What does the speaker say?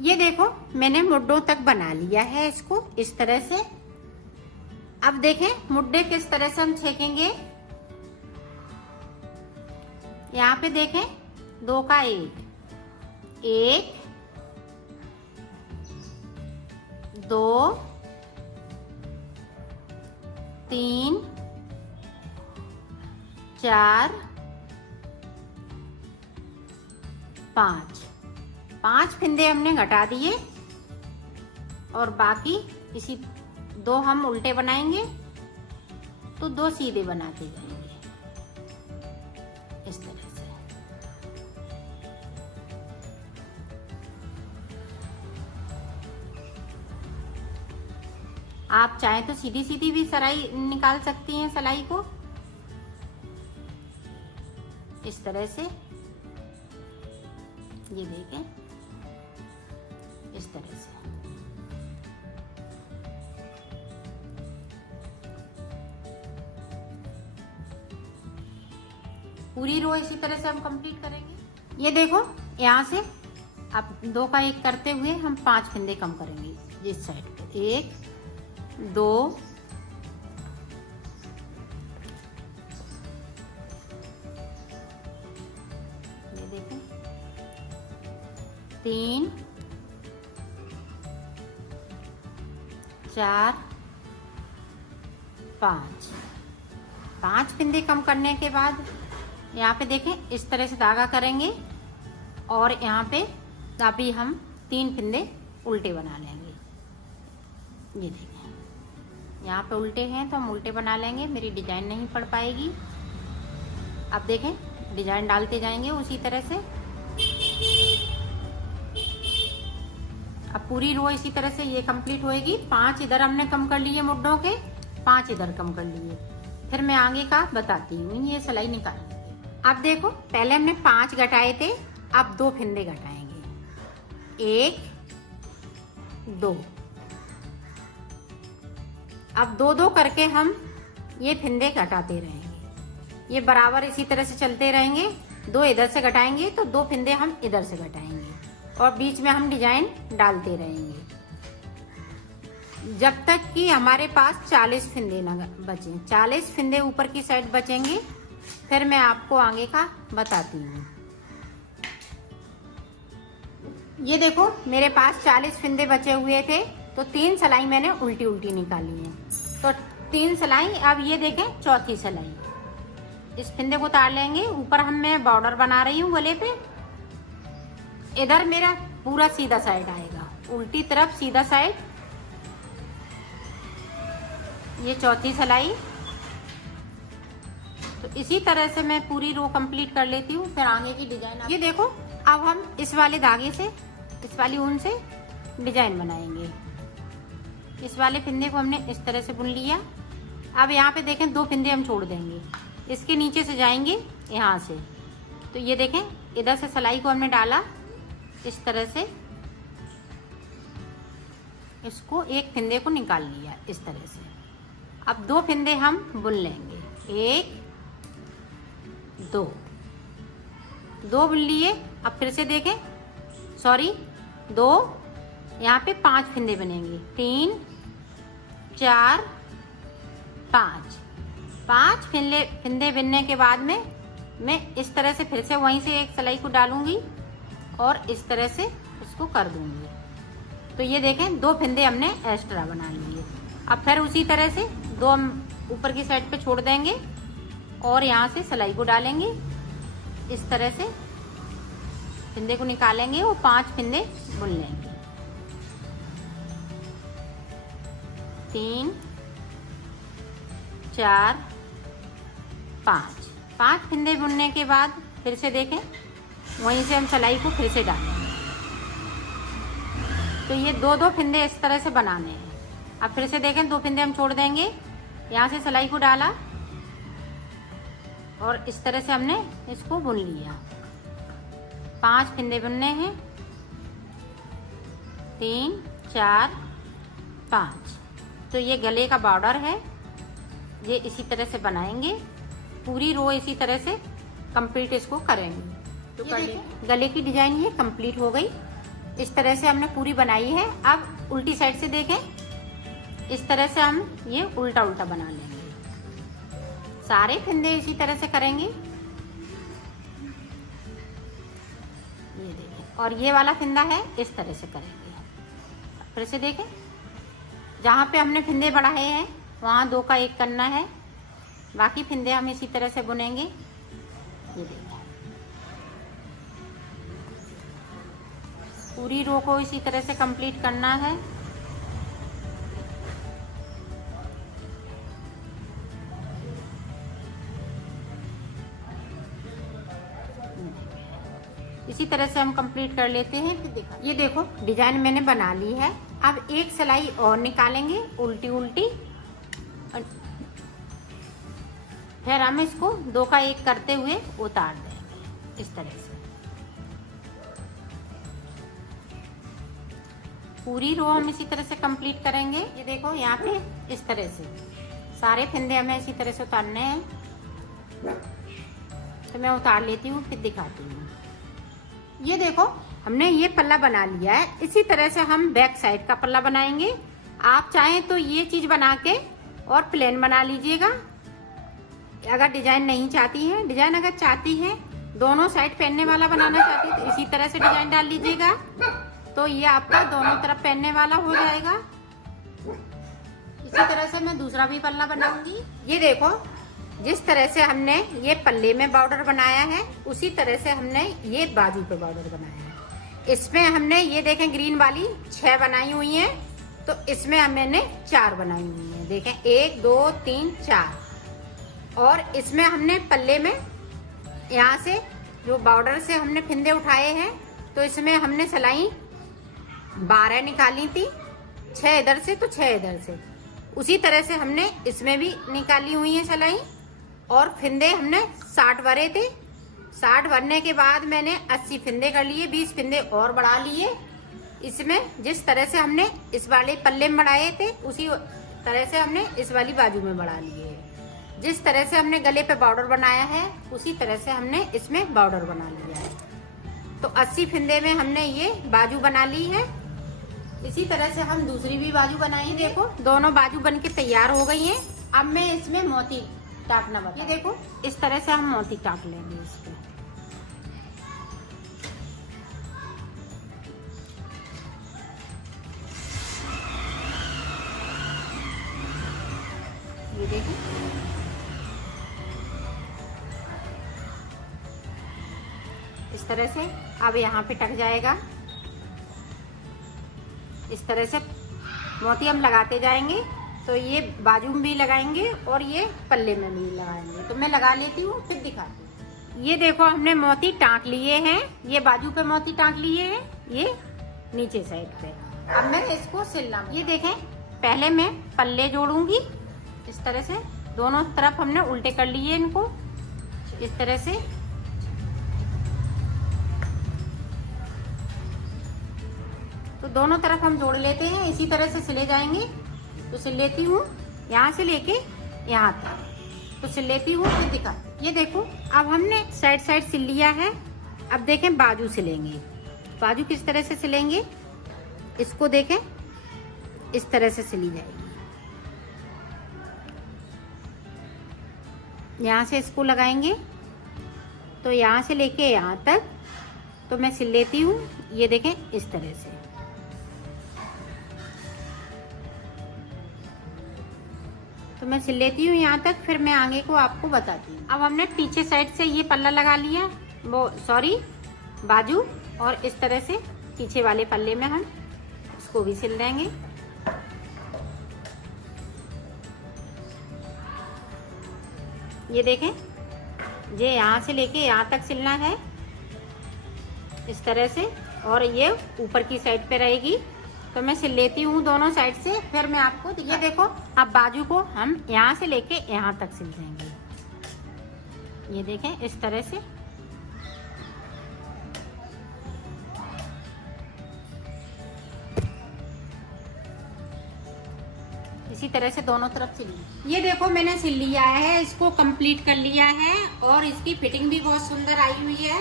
ये देखो मैंने मुड्डों तक बना लिया है इसको इस तरह से। अब देखें मुड्डे किस तरह से हम छेकेंगे। यहाँ पे देखें 2 का 1, 1 2 3 4 5 फिंदे हमने घटा दिए और बाकी इसी 2 हम उल्टे बनाएंगे तो 2 सीधे बनाते जाएंगे इस तरह से। आप चाहें तो सीधी सीधी भी सिलाई निकाल सकती हैं सिलाई को इस तरह से। ये देखें इस तरह से। पूरी रो इसी तरह से हम कंप्लीट करेंगे। ये देखो यहाँ से अब 2 का 1 करते हुए हम 5 फिंदे कम करेंगे इस साइड पे। 1 2 ये देखें 3 4 5 फिंदे कम करने के बाद यहाँ पे देखें इस तरह से धागा करेंगे और यहाँ पे अभी हम 3 फिंदे उल्टे बना लेंगे। ये देखें यहाँ पे उल्टे हैं तो हम उल्टे बना लेंगे, मेरी डिजाइन नहीं पड़ पाएगी। अब देखें डिजाइन डालते जाएंगे उसी तरह से। अब पूरी रो इसी तरह से ये कंप्लीट होएगी। 5 इधर हमने कम कर लिए मुड्डों के, 5 इधर कम कर लिए। फिर मैं आगे का बताती हूँ, ये सिलाई निकालेंगे। अब देखो पहले हमने 5 घटाए थे, अब 2 फिंदे घटाएंगे। 1 2 अब 2 करके हम ये फिंदे घटाते रहेंगे। ये बराबर इसी तरह से चलते रहेंगे। 2 इधर से घटाएंगे तो 2 फिंदे हम इधर से घटाएंगे और बीच में हम डिजाइन डालते रहेंगे जब तक कि हमारे पास 40 फिंदे ना बचे। 40 फिंदे ऊपर की साइड बचेंगे, फिर मैं आपको आगे का बताती हूँ। ये देखो मेरे पास 40 फिंदे बचे हुए थे तो 3 सिलाई मैंने उल्टी उल्टी निकाली है। तो 3 सिलाई। अब ये देखें चौथी सिलाई, इस फिंदे को उतार लेंगे। ऊपर हम मैं बॉर्डर बना रही हूँ गले पे। इधर मेरा पूरा सीधा साइड आएगा, उल्टी तरफ सीधा साइड। ये चौथी सिलाई। तो इसी तरह से मैं पूरी रो कंप्लीट कर लेती हूँ, फिर आगे की डिजाइन। ये देखो अब हम इस वाले धागे से, इस वाली ऊन से डिजाइन बनाएंगे। इस वाले फिंदे को हमने इस तरह से बुन लिया। अब यहाँ पे देखें 2 फिंदे हम छोड़ देंगे, इसके नीचे से जाएंगे यहाँ से। तो ये देखें इधर से सिलाई को हमने डाला इस तरह से, इसको एक फिंदे को निकाल लिया इस तरह से। अब 2 फिंदे हम बुन लेंगे। 1 2 बुन लिए। अब फिर से देखें, सॉरी 2, यहाँ पे 5 फिंदे बनेंगे। 3 4 5 फिंदे बुनने के बाद में मैं इस तरह से फिर से वहीं से एक सिलाई को डालूंगी और इस तरह से उसको कर दूंगी। तो ये देखें 2 फिंदे हमने एक्स्ट्रा बना लिए। अब फिर उसी तरह से 2 हम ऊपर की साइड पे छोड़ देंगे और यहाँ से सिलाई को डालेंगे इस तरह से। फिंदे को निकालेंगे और 5 फिंदे बुन लेंगे। 3 4 5 फिंदे बुनने के बाद फिर से देखें वहीं से हम सिलाई को फिर से डालेंगे। तो ये 2 फिंदे इस तरह से बनाने हैं। अब फिर से देखें 2 फिंदे हम छोड़ देंगे, यहाँ से सिलाई को डाला और इस तरह से हमने इसको बुन लिया। 5 फिंदे बुनने हैं। 3 4 5। तो ये गले का बॉर्डर है, ये इसी तरह से बनाएंगे। पूरी रो इसी तरह से कंप्लीट इसको करेंगे। तो गले की डिजाइन ये कंप्लीट हो गई। इस तरह से हमने पूरी बनाई है। अब उल्टी साइड से देखें, इस तरह से हम ये उल्टा उल्टा बना लेंगे। सारे फंदे इसी तरह से करेंगे। ये देखें, और ये वाला फंदा है इस तरह से करेंगे। फिर से देखें, जहाँ पे हमने फंदे बढ़ाए हैं वहाँ 2 का 1 करना है। बाकी फंदे हम इसी तरह से बुनेंगे। ये देखें, पूरी रो को इसी तरह से कंप्लीट करना है। इसी तरह से हम कंप्लीट कर लेते हैं। फिर देखो, ये देखो डिजाइन मैंने बना ली है। अब एक सिलाई और निकालेंगे उल्टी उल्टी, फिर हम इसको 2 का 1 करते हुए उतार देंगे इस तरह से। पूरी रो हम इसी तरह से कंप्लीट करेंगे। ये देखो यहाँ पे इस तरह से सारे फंदे हमें इसी तरह से उतारने हैं। तो मैं उतार लेती हूँ, फिर दिखाती हूँ। ये देखो हमने ये पल्ला बना लिया है। इसी तरह से हम बैक साइड का पल्ला बनाएंगे। आप चाहें तो ये चीज बना के और प्लेन बना लीजिएगा, अगर डिजाइन नहीं चाहती है। डिजाइन अगर चाहती है, दोनों साइड पहनने वाला बनाना चाहती है, तो इसी तरह से डिजाइन डाल लीजिएगा। तो ये आपका दोनों तरफ पहनने वाला हो जाएगा। इसी तरह से मैं दूसरा भी पल्ला बनाऊंगी। ये देखो, जिस तरह से हमने ये पल्ले में बॉर्डर बनाया है, उसी तरह से हमने ये बाजू पे बॉर्डर बनाया है। इसमें हमने ये देखें ग्रीन वाली 6 बनाई हुई है, तो इसमें मैंने 4 बनाई हुई है। देखें 1 2 3 4। और इसमें हमने पल्ले में यहाँ से जो बॉर्डर से हमने फिंदे उठाए हैं, तो इसमें हमने सिलाई 12 निकाली थी, 6 इधर से तो 6 इधर से। उसी तरह से हमने इसमें भी निकाली हुई है सिलाई। और फिंदे हमने 60 भरे थे। 60 भरने के बाद मैंने 80 फिंदे कर लिए, 20 फिंदे और बढ़ा लिए। इसमें जिस तरह से हमने इस वाले पल्ले में बढ़ाए थे, उसी तरह से हमने इस वाली बाजू में बढ़ा लिए। जिस तरह से हमने गले पे बॉर्डर बनाया है, उसी तरह से हमने इसमें बॉर्डर बना लिया है। तो 80 फिंदे में हमने ये बाजू बना ली है। इसी तरह से हम दूसरी भी बाजू बनाई। देखो दोनों बाजू बन के तैयार हो गई हैं। अब मैं इसमें मोती टापना बता। ये देखो इस तरह से हम मोती टाप लेंगे इसको। ये देखो इस तरह से। अब यहाँ पे टक जाएगा। इस तरह से मोती हम लगाते जाएंगे। तो ये बाजू में भी लगाएंगे और ये पल्ले में भी लगाएंगे। तो मैं लगा लेती हूँ, फिर दिखाती हूँ। ये देखो हमने मोती टाँक लिए हैं। ये बाजू पे मोती टाँक लिए हैं, ये नीचे साइड पे। अब मैं इसको सिलना। ये देखें, पहले मैं पल्ले जोड़ूंगी इस तरह से। दोनों तरफ हमने उल्टे कर लिए इनको इस तरह से। तो दोनों तरफ हम जोड़ लेते हैं, इसी तरह से सिले जाएंगे। तो सिल लेती हूँ यहाँ से लेके यहाँ तक। तो सिल लेती हूँ, फिर दिखा। ये देखो अब हमने साइड साइड सिल लिया है। अब देखें बाजू सिलेंगे। बाजू किस तरह से सिलेंगे, इसको देखें, इस तरह से सिली जाएगी। यहाँ से इसको लगाएंगे, तो यहाँ से लेके यहाँ तक। तो मैं सिल लेती हूँ, ये देखें इस तरह से। तो मैं सिल लेती हूँ यहाँ तक, फिर मैं आगे को आपको बताती हूँ। अब हमने पीछे साइड से ये पल्ला लगा लिया, वो सॉरी बाजू, और इस तरह से पीछे वाले पल्ले में हम इसको भी सिल देंगे। ये देखें, ये यहाँ से लेके यहाँ तक सिलना है इस तरह से, और ये ऊपर की साइड पे रहेगी। तो मैं सिल लेती हूँ दोनों साइड से, फिर मैं आपको ये देखो। अब बाजू को हम यहाँ से लेके यहाँ तक सिल देंगे। ये देखें इस तरह से। इसी तरह से दोनों तरफ सिल। ये देखो मैंने सिल लिया है, इसको कंप्लीट कर लिया है, और इसकी फिटिंग भी बहुत सुंदर आई हुई है।